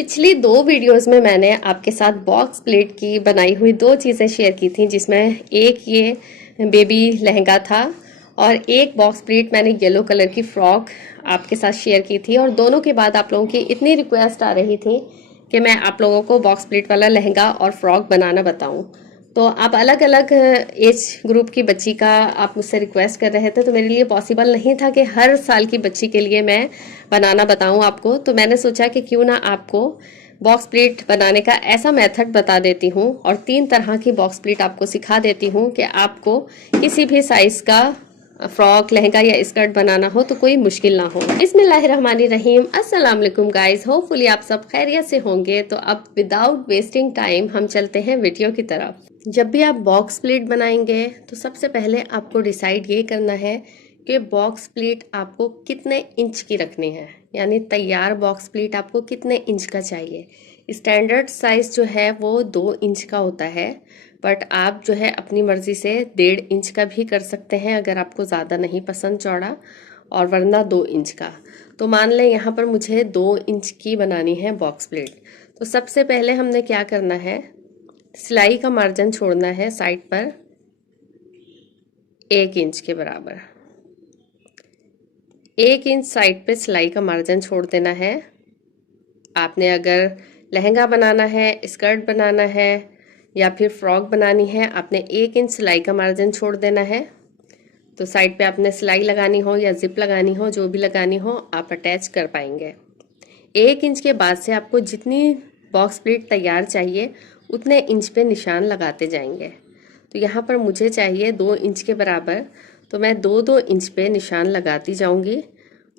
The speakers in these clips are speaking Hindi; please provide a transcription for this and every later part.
पिछली 2 वीडियोस में मैंने आपके साथ बॉक्स प्लेट की बनाई हुई 2 चीज़ें शेयर की थी, जिसमें एक ये बेबी लहंगा था और एक बॉक्स प्लेट मैंने येलो कलर की फ्रॉक आपके साथ शेयर की थी। और दोनों के बाद आप लोगों की इतनी रिक्वेस्ट आ रही थी कि मैं आप लोगों को बॉक्स प्लेट वाला लहंगा और फ्रॉक बनाना बताऊं। तो आप अलग अलग एज ग्रुप की बच्ची का आप मुझसे रिक्वेस्ट कर रहे थे, तो मेरे लिए पॉसिबल नहीं था कि हर साल की बच्ची के लिए मैं बनाना बताऊं आपको। तो मैंने सोचा कि क्यों ना आपको बॉक्स प्लेट बनाने का ऐसा मेथड बता देती हूं और 3 तरह की बॉक्स प्लेट आपको सिखा देती हूं कि आपको किसी भी साइज का फ्रॉक लहंगा या स्कर्ट बनाना हो तो कोई मुश्किल ना हो। बिस्मिल्लाहिर्रहमानिर्रहीम। अस्सलाम वालेकुम गाइस, होपफुली आप सब खैरियत से होंगे। तो अब विदाउट वेस्टिंग टाइम हम चलते हैं वीडियो की तरफ। जब भी आप बॉक्स प्लेट बनाएंगे तो सबसे पहले आपको डिसाइड ये करना है कि बॉक्स प्लेट आपको कितने इंच की रखनी है, यानी तैयार बॉक्स प्लेट आपको कितने इंच का चाहिए। स्टैंडर्ड साइज जो है वो 2 इंच का होता है, बट आप जो है अपनी मर्जी से 1.5 इंच का भी कर सकते हैं अगर आपको ज़्यादा नहीं पसंद चौड़ा, और वरना 2 इंच का। तो मान लें यहाँ पर मुझे 2 इंच की बनानी है बॉक्स प्लेट। तो सबसे पहले हमने क्या करना है, सिलाई का मार्जिन छोड़ना है साइड पर 1 इंच के बराबर। 1 इंच साइड पे सिलाई का मार्जिन छोड़ देना है। आपने अगर लहंगा बनाना है, स्कर्ट बनाना है या फिर फ्रॉक बनानी है, आपने 1 इंच सिलाई का मार्जिन छोड़ देना है। तो साइड पे आपने सिलाई लगानी हो या जिप लगानी हो, जो भी लगानी हो आप अटैच कर पाएंगे। 1 इंच के बाद से आपको जितनी बॉक्स प्लेट तैयार चाहिए उतने इंच पे निशान लगाते जाएंगे। तो यहाँ पर मुझे चाहिए 2 इंच के बराबर, तो मैं 2-2 इंच पे निशान लगाती जाऊंगी।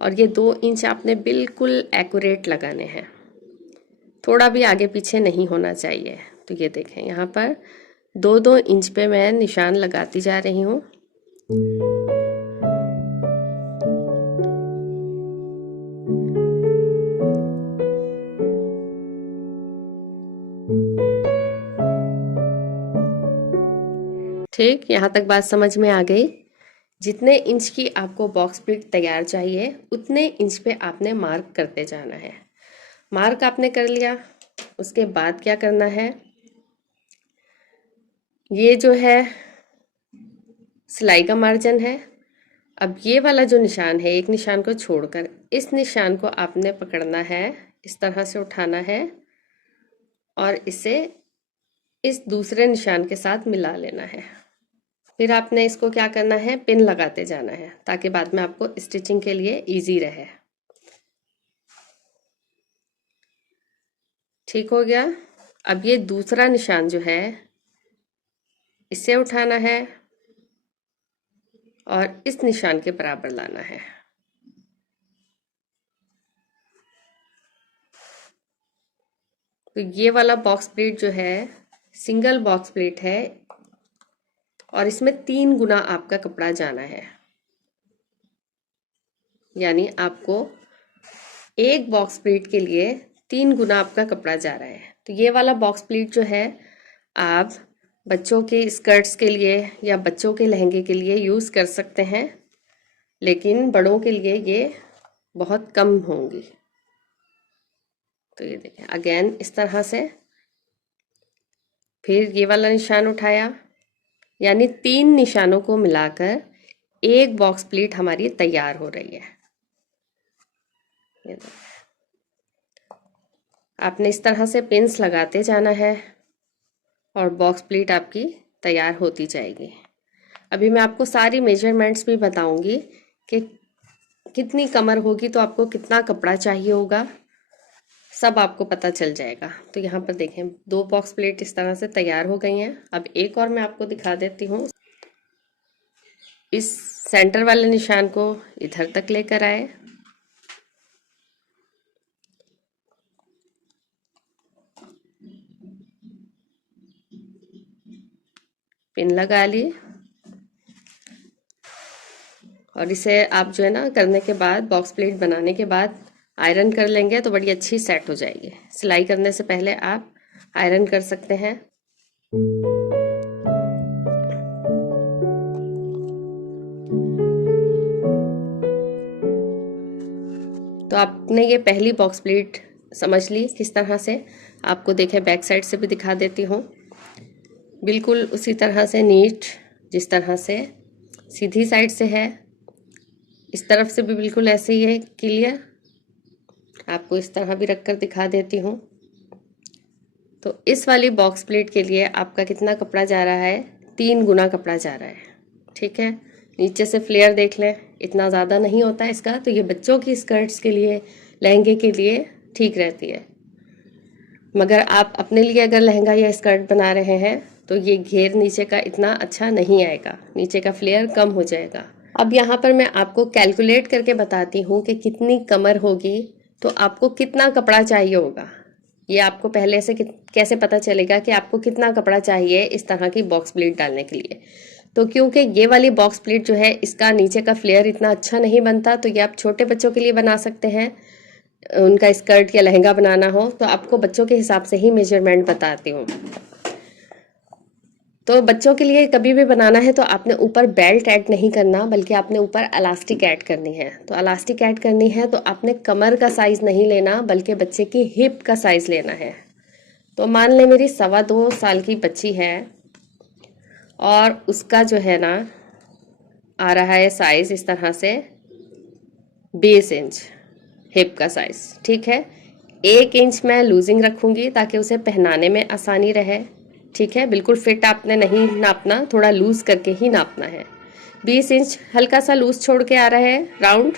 और ये 2 इंच आपने बिल्कुल एक्यूरेट लगाने हैं, थोड़ा भी आगे पीछे नहीं होना चाहिए। तो ये देखें, यहाँ पर 2-2 इंच पे मैं निशान लगाती जा रही हूँ। ठीक, यहाँ तक बात समझ में आ गई। जितने इंच की आपको बॉक्स प्लेट तैयार चाहिए उतने इंच पे आपने मार्क करते जाना है। मार्क आपने कर लिया, उसके बाद क्या करना है, ये जो है सिलाई का मार्जिन है। अब ये वाला जो निशान है, एक निशान को छोड़कर इस निशान को आपने पकड़ना है, इस तरह से उठाना है और इसे इस दूसरे निशान के साथ मिला लेना है। फिर आपने इसको क्या करना है, पिन लगाते जाना है ताकि बाद में आपको स्टिचिंग के लिए इजी रहे। ठीक हो गया। अब ये दूसरा निशान जो है इसे उठाना है और इस निशान के बराबर लाना है। तो ये वाला बॉक्स प्लेट जो है सिंगल बॉक्स प्लेट है और इसमें 3 गुना आपका कपड़ा जाना है, यानी आपको एक बॉक्स प्लेट के लिए 3 गुना आपका कपड़ा जा रहा है। तो ये वाला बॉक्स प्लेट जो है आप बच्चों के स्कर्ट्स के लिए या बच्चों के लहंगे के लिए यूज़ कर सकते हैं, लेकिन बड़ों के लिए ये बहुत कम होंगी। तो ये देखें, अगेन इस तरह से फिर ये वाला निशान उठाया, यानी 3 निशानों को मिलाकर एक बॉक्स प्लेट हमारी तैयार हो रही है। ये आपने इस तरह से पिंस लगाते जाना है और बॉक्स प्लेट आपकी तैयार होती जाएगी। अभी मैं आपको सारी मेजरमेंट्स भी बताऊंगी कि कितनी कमर होगी तो आपको कितना कपड़ा चाहिए होगा, सब आपको पता चल जाएगा। तो यहाँ पर देखें, 2 बॉक्स प्लेट इस तरह से तैयार हो गई हैं। अब एक और मैं आपको दिखा देती हूँ। इस सेंटर वाले निशान को इधर तक लेकर आए, पिन लगा ली और इसे आप जो है ना करने के बाद, बॉक्स प्लेट बनाने के बाद आयरन कर लेंगे तो बड़ी अच्छी सेट हो जाएगी। सिलाई करने से पहले आप आयरन कर सकते हैं। तो आपने ये पहली बॉक्स प्लेट समझ ली किस तरह से। आपको देखे बैक साइड से भी दिखा देती हूँ, बिल्कुल उसी तरह से नीट, जिस तरह से सीधी साइड से है इस तरफ से भी बिल्कुल ऐसे ही है क्लियर। आपको इस तरह भी रख कर दिखा देती हूँ। तो इस वाली बॉक्स प्लेट के लिए आपका कितना कपड़ा जा रहा है, 3 गुना कपड़ा जा रहा है। ठीक है, नीचे से फ्लेयर देख लें, इतना ज़्यादा नहीं होता है इसका। तो ये बच्चों की स्कर्ट्स के लिए, लहंगे के लिए ठीक रहती है। मगर आप अपने लिए अगर लहंगा या स्कर्ट बना रहे हैं तो ये घेर नीचे का इतना अच्छा नहीं आएगा, नीचे का फ्लेयर कम हो जाएगा। अब यहाँ पर मैं आपको कैलकुलेट करके बताती हूँ कि कितनी कमर होगी तो आपको कितना कपड़ा चाहिए होगा। ये आपको पहले से कैसे पता चलेगा कि आपको कितना कपड़ा चाहिए इस तरह की बॉक्स प्लेट डालने के लिए। तो क्योंकि ये वाली बॉक्स प्लेट जो है इसका नीचे का फ्लेयर इतना अच्छा नहीं बनता, तो ये आप छोटे बच्चों के लिए बना सकते हैं। उनका स्कर्ट या लहंगा बनाना हो तो आपको बच्चों के हिसाब से ही मेजरमेंट बताती हूँ। तो बच्चों के लिए कभी भी बनाना है तो आपने ऊपर बेल्ट ऐड नहीं करना, बल्कि आपने ऊपर इलास्टिक ऐड करनी है। तो इलास्टिक ऐड करनी है तो आपने कमर का साइज़ नहीं लेना, बल्कि बच्चे की हिप का साइज़ लेना है। तो मान ले मेरी 2.25 साल की बच्ची है और उसका जो है ना आ रहा है साइज़ इस तरह से 20 इंच हिप का साइज़। ठीक है, 1 इंच मैं लूजिंग रखूँगी ताकि उसे पहनाने में आसानी रहे। ठीक है, बिल्कुल फिट आपने नहीं नापना, थोड़ा लूज करके ही नापना है। 20 इंच हल्का सा लूज छोड़ के आ रहा है राउंड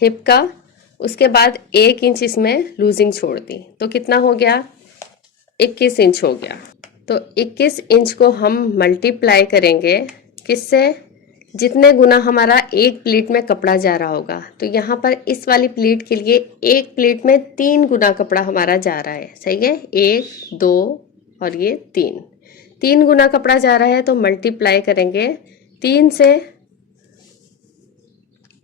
हिप का। उसके बाद 1 इंच इसमें लूजिंग छोड़ दी तो कितना हो गया, 21 इंच हो गया। तो 21 इंच को हम मल्टीप्लाई करेंगे किससे, जितने गुना हमारा एक प्लेट में कपड़ा जा रहा होगा। तो यहाँ पर इस वाली प्लेट के लिए एक प्लेट में 3 गुना कपड़ा हमारा जा रहा है। सही है, 1 2 और ये 3 गुना कपड़ा जा रहा है। तो मल्टीप्लाई करेंगे 3 से,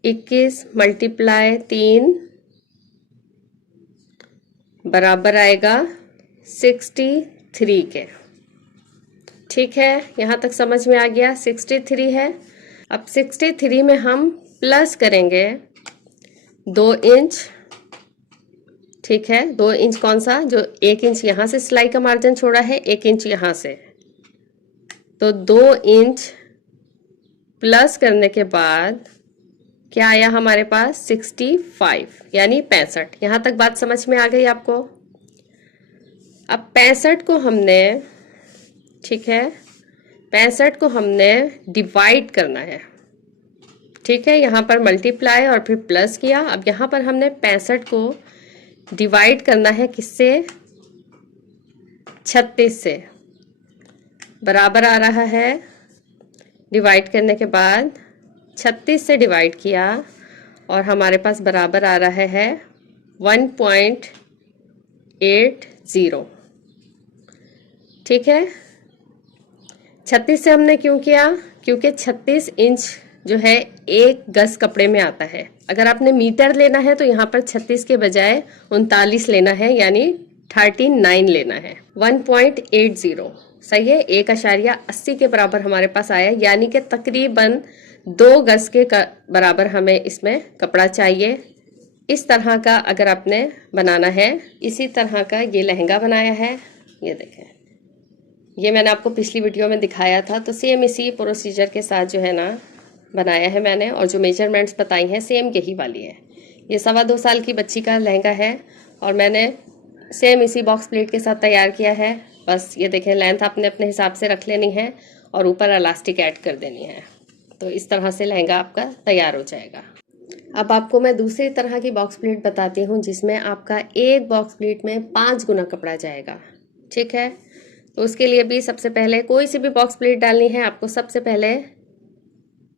21 मल्टीप्लाई 3 बराबर आएगा 63 के। ठीक है, यहाँ तक समझ में आ गया, 63 है। अब 63 में हम प्लस करेंगे 2 इंच। ठीक है, 2 इंच कौन सा, जो 1 इंच यहाँ से सिलाई का मार्जिन छोड़ा है, 1 इंच यहाँ से। तो 2 इंच प्लस करने के बाद क्या आया हमारे पास, 65 यानी 65। यहाँ तक बात समझ में आ गई आपको। अब 65 को हमने, ठीक है, 65 को हमने डिवाइड करना है। ठीक है, यहाँ पर मल्टीप्लाई और फिर प्लस किया। अब यहाँ पर हमने 65 को डिवाइड करना है किससे, 36 से। बराबर आ रहा है, डिवाइड करने के बाद 36 से डिवाइड किया और हमारे पास बराबर आ रहा है 1.80। ठीक है, 36 से हमने क्यों किया, क्योंकि 36 इंच जो है 1 गज कपड़े में आता है। अगर आपने मीटर लेना है तो यहाँ पर 36 के बजाय 39 लेना है, यानी 39 लेना है। 1.80 सही है, 1.80 के बराबर हमारे पास आया, यानी कि तकरीबन 2 गज के बराबर हमें इसमें कपड़ा चाहिए। इस तरह का अगर आपने बनाना है, इसी तरह का ये लहंगा बनाया है। ये देखें, ये मैंने आपको पिछली वीडियो में दिखाया था। तो सेम इसी प्रोसीजर के साथ जो है ना बनाया है मैंने, और जो मेजरमेंट्स बताई हैं सेम यही वाली है। ये 2.25 साल की बच्ची का लहंगा है और मैंने सेम इसी बॉक्स प्लेट के साथ तैयार किया है। बस ये देखें, लेंथ आपने अपने हिसाब से रख लेनी है और ऊपर इलास्टिक ऐड कर देनी है। तो इस तरह से लहंगा आपका तैयार हो जाएगा। अब आपको मैं दूसरी तरह की बॉक्स प्लेट बताती हूँ, जिसमें आपका एक बॉक्स प्लेट में 5 गुना कपड़ा जाएगा। ठीक है, तो उसके लिए भी सबसे पहले कोई सी भी बॉक्स प्लेट डालनी है, आपको सबसे पहले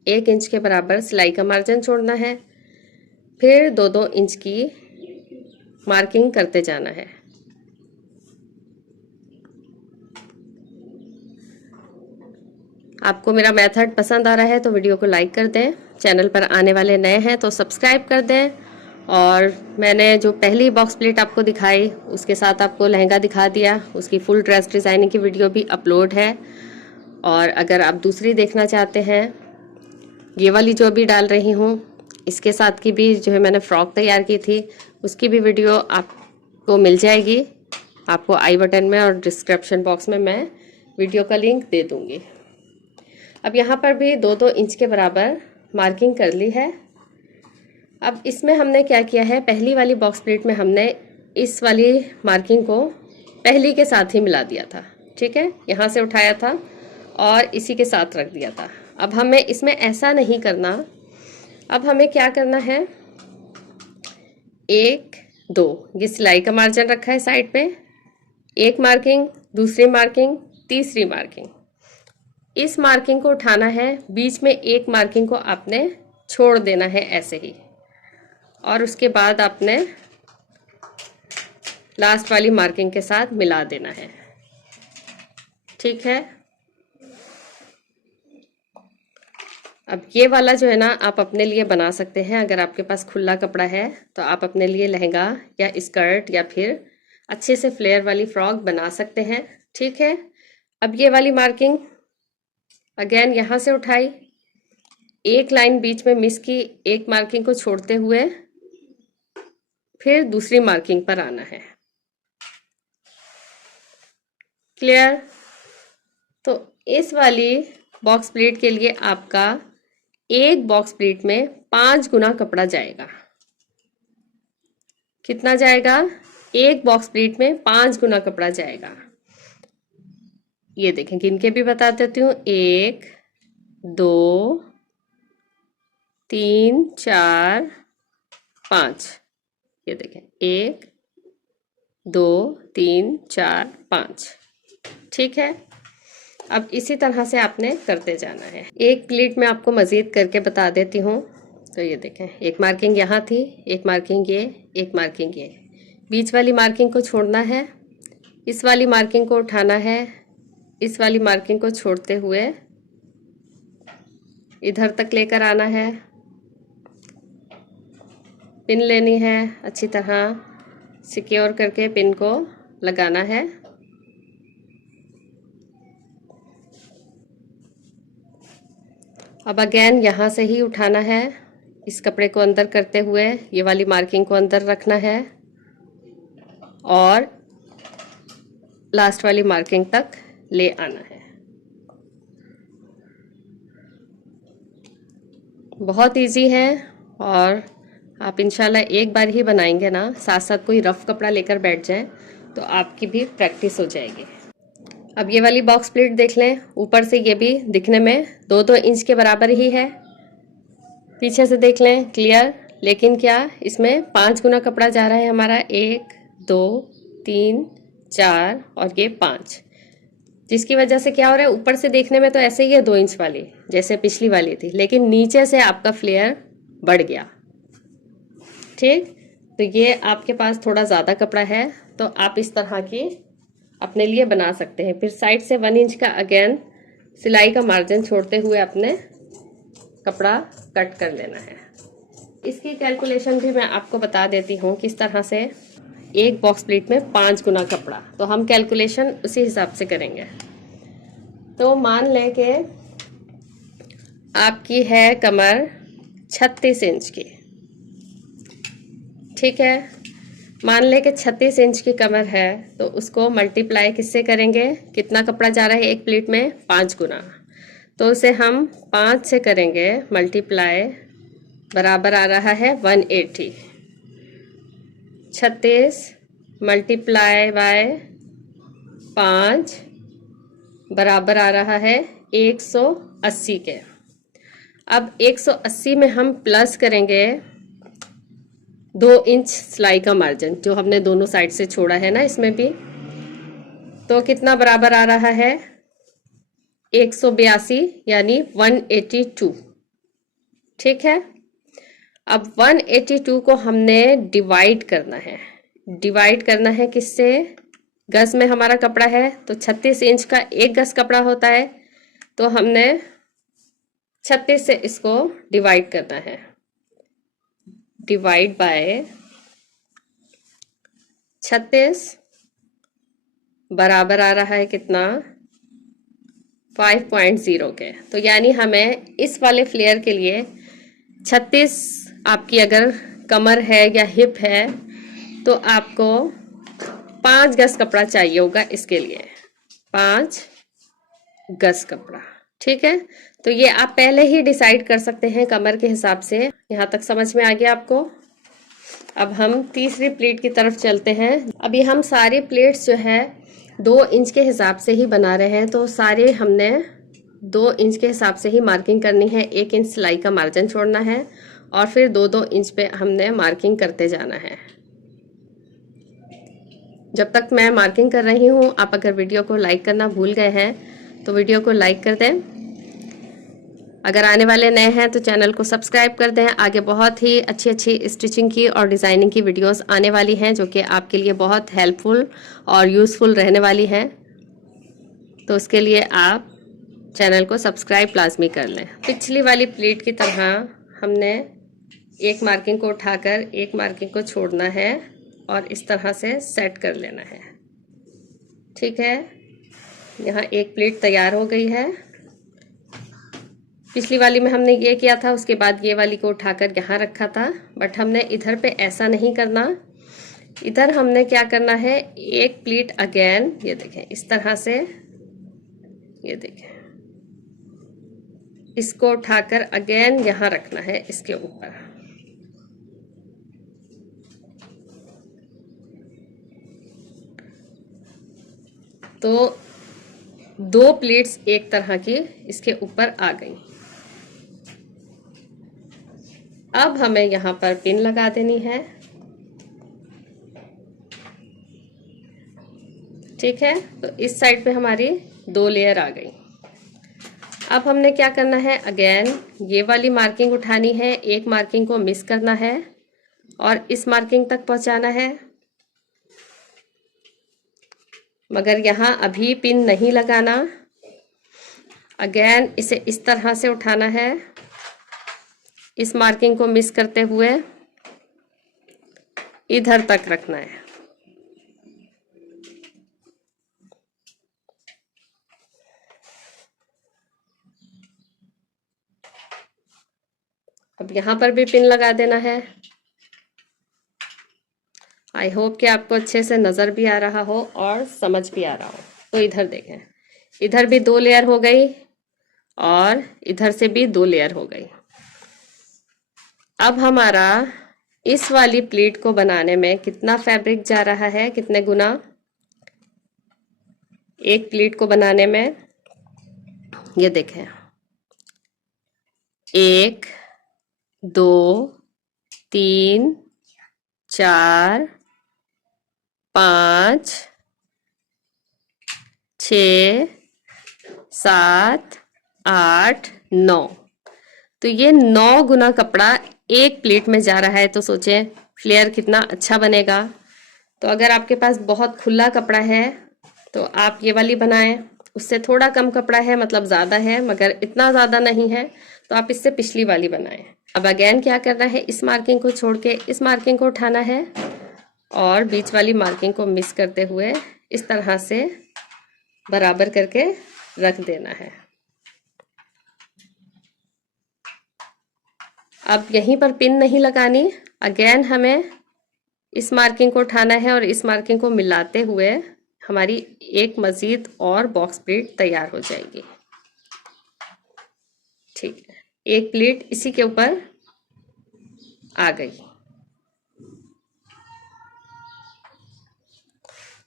1 इंच के बराबर सिलाई का मार्जिन छोड़ना है, फिर 2-2 इंच की मार्किंग करते जाना है। आपको मेरा मेथड पसंद आ रहा है तो वीडियो को लाइक कर दें, चैनल पर आने वाले नए हैं तो सब्सक्राइब कर दें। और मैंने जो पहली बॉक्स प्लेट आपको दिखाई उसके साथ आपको लहंगा दिखा दिया, उसकी फुल ड्रेस डिज़ाइनिंग की वीडियो भी अपलोड है। और अगर आप दूसरी देखना चाहते हैं, ये वाली जो अभी डाल रही हूँ, इसके साथ की भी जो है मैंने फ़्रॉक तैयार की थी, उसकी भी वीडियो आप आपको मिल जाएगी। आपको आई बटन में और डिस्क्रिप्शन बॉक्स में मैं वीडियो का लिंक दे दूँगी। अब यहाँ पर भी 2-2 इंच के बराबर मार्किंग कर ली है। अब इसमें हमने क्या किया है, पहली वाली बॉक्स प्लेट में हमने इस वाली मार्किंग को पहली के साथ ही मिला दिया था। ठीक है, यहाँ से उठाया था और इसी के साथ रख दिया था। अब हमें इसमें ऐसा नहीं करना। अब हमें क्या करना है, 1 2 ये सिलाई का मार्जिन रखा है साइड पे, एक मार्किंग, दूसरी मार्किंग, तीसरी मार्किंग। इस मार्किंग को उठाना है, बीच में एक मार्किंग को आपने छोड़ देना है ऐसे ही, और उसके बाद आपने लास्ट वाली मार्किंग के साथ मिला देना है। ठीक है, अब ये वाला जो है ना, आप अपने लिए बना सकते हैं। अगर आपके पास खुला कपड़ा है तो आप अपने लिए लहंगा या स्कर्ट या फिर अच्छे से फ्लेयर वाली फ्रॉक बना सकते हैं। ठीक है, अब ये वाली मार्किंग अगेन यहाँ से उठाई, एक लाइन बीच में मिस की, एक मार्किंग को छोड़ते हुए फिर दूसरी मार्किंग पर आना है। क्लियर? तो इस वाली बॉक्स प्लेट के लिए आपका एक बॉक्स प्लेट में 5 गुना कपड़ा जाएगा। कितना जाएगा? एक बॉक्स प्लेट में 5 गुना कपड़ा जाएगा। ये देखें, गिन के भी बता देती हूँ। 1 2 3 4 5। ये देखें, 1 2 3 4 5। ठीक है, अब इसी तरह से आपने करते जाना है। एक प्लेट में आपको मज़ीद करके बता देती हूँ। तो ये देखें, एक मार्किंग यहाँ थी, एक मार्किंग ये, एक मार्किंग ये। बीच वाली मार्किंग को छोड़ना है, इस वाली मार्किंग को उठाना है, इस वाली मार्किंग को छोड़ते हुए इधर तक लेकर आना है। पिन लेनी है, अच्छी तरह सिक्योर करके पिन को लगाना है। अब अगेन यहाँ से ही उठाना है, इस कपड़े को अंदर करते हुए ये वाली मार्किंग को अंदर रखना है और लास्ट वाली मार्किंग तक ले आना है। बहुत इजी है और आप इंशाल्लाह एक बार ही बनाएंगे ना, साथ साथ कोई रफ कपड़ा लेकर बैठ जाएं तो आपकी भी प्रैक्टिस हो जाएगी। अब ये वाली बॉक्स प्लेट देख लें, ऊपर से ये भी दिखने में 2-2 इंच के बराबर ही है। पीछे से देख लें, क्लियर। लेकिन क्या इसमें 5 गुना कपड़ा जा रहा है हमारा, 1 2 3 4 और ये 5, जिसकी वजह से क्या हो रहा है, ऊपर से देखने में तो ऐसे ही है 2 इंच वाली जैसे पिछली वाली थी, लेकिन नीचे से आपका फ्लेयर बढ़ गया। ठीक, तो ये आपके पास थोड़ा ज़्यादा कपड़ा है तो आप इस तरह की अपने लिए बना सकते हैं। फिर साइड से 1 इंच का अगेन सिलाई का मार्जिन छोड़ते हुए अपने कपड़ा कट कर लेना है। इसकी कैलकुलेशन भी मैं आपको बता देती हूँ किस तरह से। एक बॉक्स प्लेट में 5 गुना कपड़ा, तो हम कैलकुलेशन उसी हिसाब से करेंगे। तो मान लें कि आपकी है कमर 36 इंच की। ठीक है, मान लें कि 36 इंच की कमर है तो उसको मल्टीप्लाई किससे करेंगे, कितना कपड़ा जा रहा है एक प्लेट में, 5 गुना। तो उसे हम 5 से करेंगे मल्टीप्लाई, बराबर आ रहा है 180। 36 मल्टीप्लाई बाय 5 बराबर आ रहा है 180 के। अब 180 में हम प्लस करेंगे 2 इंच सिलाई का मार्जिन जो हमने दोनों साइड से छोड़ा है ना इसमें भी, तो कितना बराबर आ रहा है 182 यानी 182। ठीक है, अब 182 को हमने डिवाइड करना है। डिवाइड करना है किससे, गज में हमारा कपड़ा है तो 36 इंच का 1 गज कपड़ा होता है, तो हमने 36 से इसको डिवाइड करना है। डिवाइड बाय 36 बराबर आ रहा है कितना, 5.0 के। तो यानी हमें इस वाले फ्लेयर के लिए 36 आपकी अगर कमर है या हिप है तो आपको 5 गज कपड़ा चाहिए होगा इसके लिए, 5 गज कपड़ा। ठीक है, तो ये आप पहले ही डिसाइड कर सकते हैं कमर के हिसाब से। यहाँ तक समझ में आ गया आपको। अब हम तीसरी प्लेट की तरफ चलते हैं। अभी हम सारी प्लेट्स जो है 2 इंच के हिसाब से ही बना रहे हैं, तो सारे हमने 2 इंच के हिसाब से ही मार्किंग करनी है। 1 इंच सिलाई का मार्जिन छोड़ना है और फिर 2-2 इंच पे हमने मार्किंग करते जाना है। जब तक मैं मार्किंग कर रही हूँ, आप अगर वीडियो को लाइक करना भूल गए हैं तो वीडियो को लाइक कर दें। अगर आने वाले नए हैं तो चैनल को सब्सक्राइब कर दें। आगे बहुत ही अच्छी अच्छी स्टिचिंग की और डिज़ाइनिंग की वीडियोस आने वाली हैं, जो कि आपके लिए बहुत हेल्पफुल और यूज़फुल रहने वाली हैं। तो उसके लिए आप चैनल को सब्सक्राइब लाजमी कर लें। पिछली वाली प्लेट की तरह हमने एक मार्किंग को उठाकर एक मार्किंग को छोड़ना है और इस तरह से सेट कर लेना है। ठीक है, यहाँ एक प्लेट तैयार हो गई है। पिछली वाली में हमने ये किया था, उसके बाद ये वाली को उठाकर यहाँ रखा था, बट हमने इधर पे ऐसा नहीं करना। इधर हमने क्या करना है, एक प्लेट अगेन, ये देखें इस तरह से, ये देखें इसको उठाकर अगेन यहाँ रखना है इसके ऊपर। तो 2 प्लेट्स एक तरह की इसके ऊपर आ गई। अब हमें यहाँ पर पिन लगा देनी है। ठीक है, तो इस साइड पे हमारी 2 लेयर आ गई। अब हमने क्या करना है, अगेन ये वाली मार्किंग उठानी है, एक मार्किंग को मिस करना है और इस मार्किंग तक पहुंचाना है, मगर यहाँ अभी पिन नहीं लगाना। अगेन इसे इस तरह से उठाना है, इस मार्किंग को मिस करते हुए इधर तक रखना है। अब यहाँ पर भी पिन लगा देना है। आई होप कि आपको अच्छे से नज़र भी आ रहा हो और समझ भी आ रहा हो। तो इधर देखें, इधर भी 2 लेयर हो गई और इधर से भी 2 लेयर हो गई। अब हमारा इस वाली प्लेट को बनाने में कितना फैब्रिक जा रहा है, कितने गुना, एक प्लेट को बनाने में, ये देखें 1 2 3 4 5 6 7 8 9। तो ये 9 गुना कपड़ा एक प्लेट में जा रहा है। तो सोचें फ्लेयर कितना अच्छा बनेगा। तो अगर आपके पास बहुत खुला कपड़ा है तो आप ये वाली बनाएं। उससे थोड़ा कम कपड़ा है, मतलब ज़्यादा है मगर इतना ज़्यादा नहीं है, तो आप इससे पिछली वाली बनाएं। अब अगेन क्या करना है, इस मार्किंग को छोड़ के इस मार्किंग को उठाना है और बीच वाली मार्किंग को मिस करते हुए इस तरह से बराबर करके रख देना है। अब यहीं पर पिन नहीं लगानी। अगेन हमें इस मार्किंग को उठाना है और इस मार्किंग को मिलाते हुए हमारी एक मजीद और बॉक्स प्लेट तैयार हो जाएगी। ठीक है, एक प्लेट इसी के ऊपर आ गई।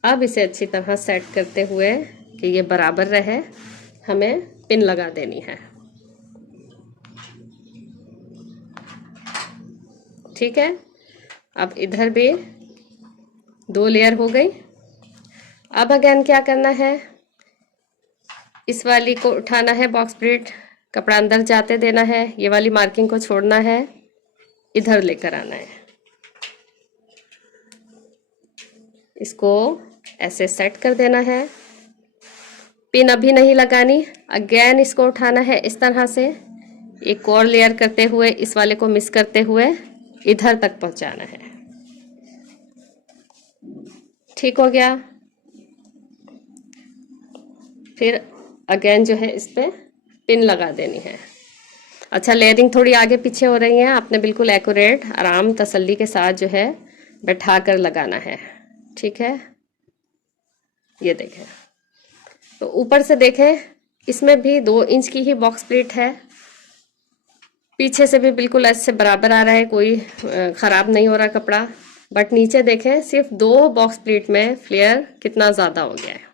अब इसे अच्छी तरह सेट करते हुए कि ये बराबर रहे, हमें पिन लगा देनी है। ठीक है, अब इधर भी 2 लेयर हो गई। अब अगेन क्या करना है, इस वाली को उठाना है, बॉक्स प्लेट कपड़ा अंदर जाते देना है, ये वाली मार्किंग को छोड़ना है, इधर लेकर आना है, इसको ऐसे सेट कर देना है। पिन अभी नहीं लगानी। अगेन इसको उठाना है इस तरह से, एक और लेयर करते हुए इस वाले को मिस करते हुए इधर तक पहुंचाना है। ठीक हो गया। फिर अगेन जो है इस पे पिन लगा देनी है। अच्छा, लेयरिंग थोड़ी आगे पीछे हो रही है, आपने बिल्कुल एक्यूरेट आराम तसल्ली के साथ जो है बैठा कर लगाना है। ठीक है, ये देखें। तो ऊपर से देखें, इसमें भी 2 इंच की ही बॉक्स प्लीट है, पीछे से भी बिल्कुल ऐसे बराबर आ रहा है, कोई खराब नहीं हो रहा कपड़ा। बट नीचे देखें, सिर्फ 2 बॉक्स प्लीट में फ्लेयर कितना ज़्यादा हो गया है।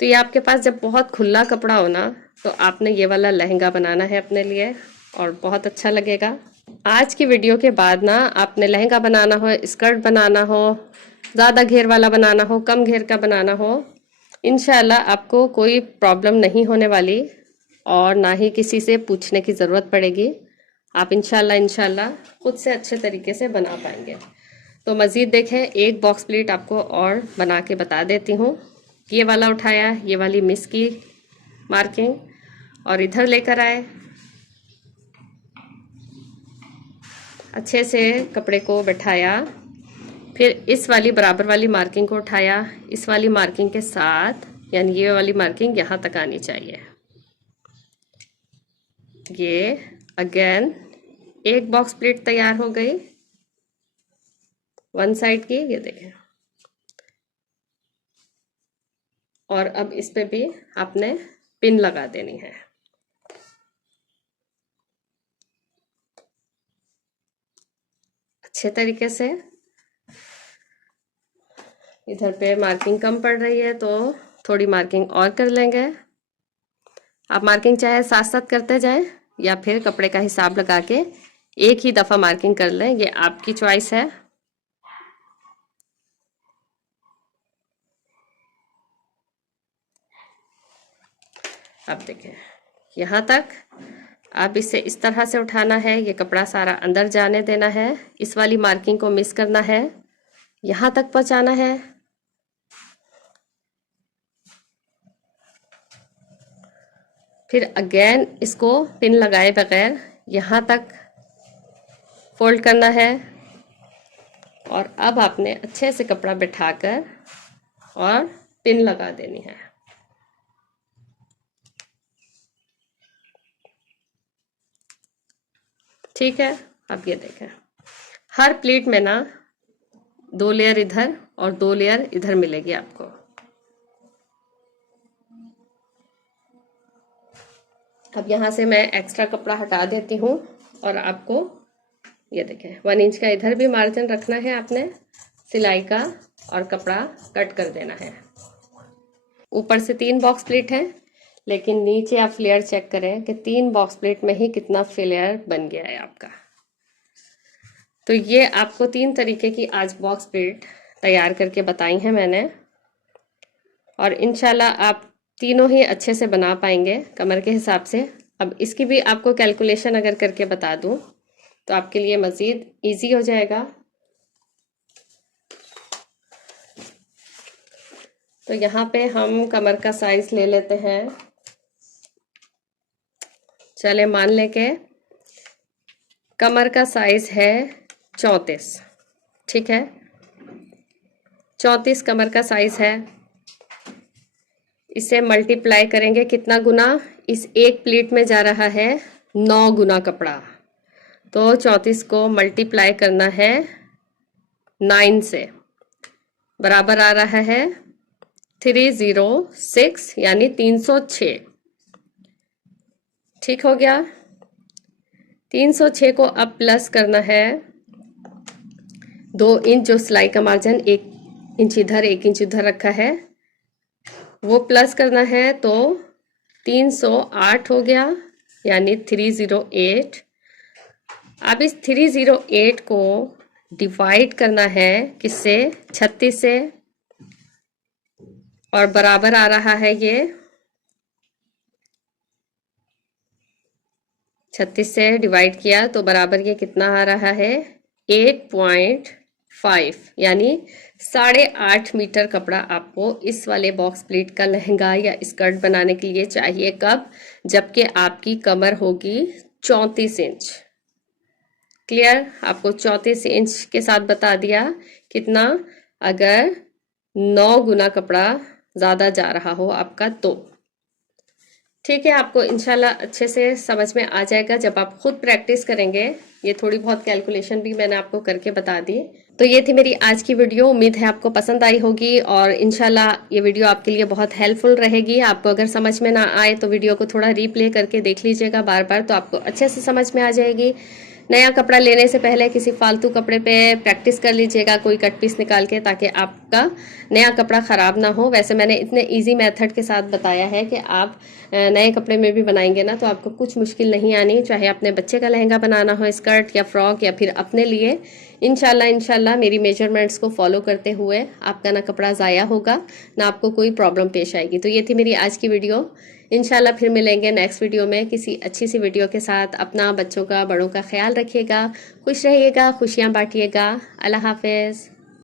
तो ये आपके पास जब बहुत खुला कपड़ा हो ना, तो आपने ये वाला लहंगा बनाना है अपने लिए और बहुत अच्छा लगेगा। आज की वीडियो के बाद ना, आपने लहंगा बनाना हो, स्कर्ट बनाना हो, ज़्यादा घेर वाला बनाना हो, कम घेर का बनाना हो, इंशाल्लाह आपको कोई प्रॉब्लम नहीं होने वाली और ना ही किसी से पूछने की ज़रूरत पड़ेगी। आप इंशाल्लाह खुद से अच्छे तरीके से बना पाएंगे। तो मज़ीद देखें, एक बॉक्स प्लीट आपको और बना के बता देती हूँ। ये वाला उठाया, ये वाली मिस की मार्किंग और इधर लेकर आए, अच्छे से कपड़े को बैठाया, फिर इस वाली बराबर वाली मार्किंग को उठाया, इस वाली मार्किंग के साथ, यानी ये वाली मार्किंग यहाँ तक आनी चाहिए। ये अगेन एक बॉक्स प्लीट तैयार हो गई वन साइड की, ये देखें। और अब इस पे भी आपने पिन लगा देनी है। अच्छे तरीके से। इधर पे मार्किंग कम पड़ रही है तो थोड़ी मार्किंग और कर लेंगे। आप मार्किंग चाहे साथ साथ करते जाएं या फिर कपड़े का हिसाब लगा के एक ही दफ़ा मार्किंग कर लें, ये आपकी चॉइस है। अब देखें, यहाँ तक। अब इसे इस तरह से उठाना है, ये कपड़ा सारा अंदर जाने देना है, इस वाली मार्किंग को मिस करना है, यहाँ तक पहुँचाना है। फिर अगेन इसको पिन लगाए बगैर यहाँ तक फोल्ड करना है और अब आपने अच्छे से कपड़ा बिठाकर और पिन लगा देनी है। ठीक है। अब ये देखें, हर प्लीट में ना 2 लेयर इधर और 2 लेयर इधर मिलेगी आपको। अब यहाँ से मैं एक्स्ट्रा कपड़ा हटा देती हूँ और आपको ये देखें 1 इंच का इधर भी मार्जिन रखना है आपने सिलाई का और कपड़ा कट कर देना है। ऊपर से 3 बॉक्स प्लीट है, लेकिन नीचे आप फ्लेयर चेक करें कि 3 बॉक्स प्लीट में ही कितना फ्लेयर बन गया है आपका। तो ये आपको 3 तरीके की आज बॉक्स प्लीट तैयार करके बताई हैं मैंने और इंशाल्लाह आप तीनों ही अच्छे से बना पाएंगे कमर के हिसाब से। अब इसकी भी आपको कैलकुलेशन अगर करके बता दूं तो आपके लिए मज़ीद इजी हो जाएगा। तो यहाँ पे हम कमर का साइज ले लेते हैं। चले मान लें कि कमर का साइज है 34, ठीक है, 34 कमर का साइज है। इसे मल्टीप्लाई करेंगे कितना गुना, इस एक प्लीट में जा रहा है 9 गुना कपड़ा, तो 34 को मल्टीप्लाई करना है 9 से, बराबर आ रहा है 306 यानी 306। ठीक हो गया। 306 को अब प्लस करना है 2 इंच, जो सिलाई का मार्जिन 1 इंच इधर 1 इंच उधर रखा है वो प्लस करना है, तो 308 हो गया यानी 308। अब इस 308 को डिवाइड करना है किससे, 36 से, और बराबर आ रहा है ये 36 से डिवाइड किया तो बराबर ये कितना आ रहा है 8.5 यानी 8.5 मीटर कपड़ा आपको इस वाले बॉक्स प्लीट का लहंगा या स्कर्ट बनाने के लिए चाहिए। कब, जबकि आपकी कमर होगी 34 इंच। क्लियर, आपको 34 इंच के साथ बता दिया कितना, अगर 9 गुना कपड़ा ज़्यादा जा रहा हो आपका तो। ठीक है, आपको इंशाल्लाह अच्छे से समझ में आ जाएगा जब आप खुद प्रैक्टिस करेंगे। ये थोड़ी बहुत कैलकुलेशन भी मैंने आपको करके बता दी। तो ये थी मेरी आज की वीडियो। उम्मीद है आपको पसंद आई होगी और इंशाल्लाह ये वीडियो आपके लिए बहुत हेल्पफुल रहेगी। आपको अगर समझ में ना आए तो वीडियो को थोड़ा रीप्ले करके देख लीजिएगा बार बार, तो आपको अच्छे से समझ में आ जाएगी। नया कपड़ा लेने से पहले किसी फालतू कपड़े पे प्रैक्टिस कर लीजिएगा कोई कट पीस निकाल के, ताकि आपका नया कपड़ा ख़राब ना हो। वैसे मैंने इतने इजी मेथड के साथ बताया है कि आप नए कपड़े में भी बनाएंगे ना तो आपको कुछ मुश्किल नहीं आनी, चाहे अपने बच्चे का लहंगा बनाना हो, स्कर्ट या फ्रॉक, या फिर अपने लिए। इंशाल्लाह मेरी मेजरमेंट्स को फॉलो करते हुए आपका ना कपड़ा ज़ाया होगा ना आपको कोई प्रॉब्लम पेश आएगी। तो ये थी मेरी आज की वीडियो। इंशाल्लाह फिर मिलेंगे नेक्स्ट वीडियो में किसी अच्छी सी वीडियो के साथ। अपना, बच्चों का, बड़ों का ख्याल रखिएगा, खुश रहिएगा, खुशियाँ बांटिएगा। अल्लाह हाफिज़।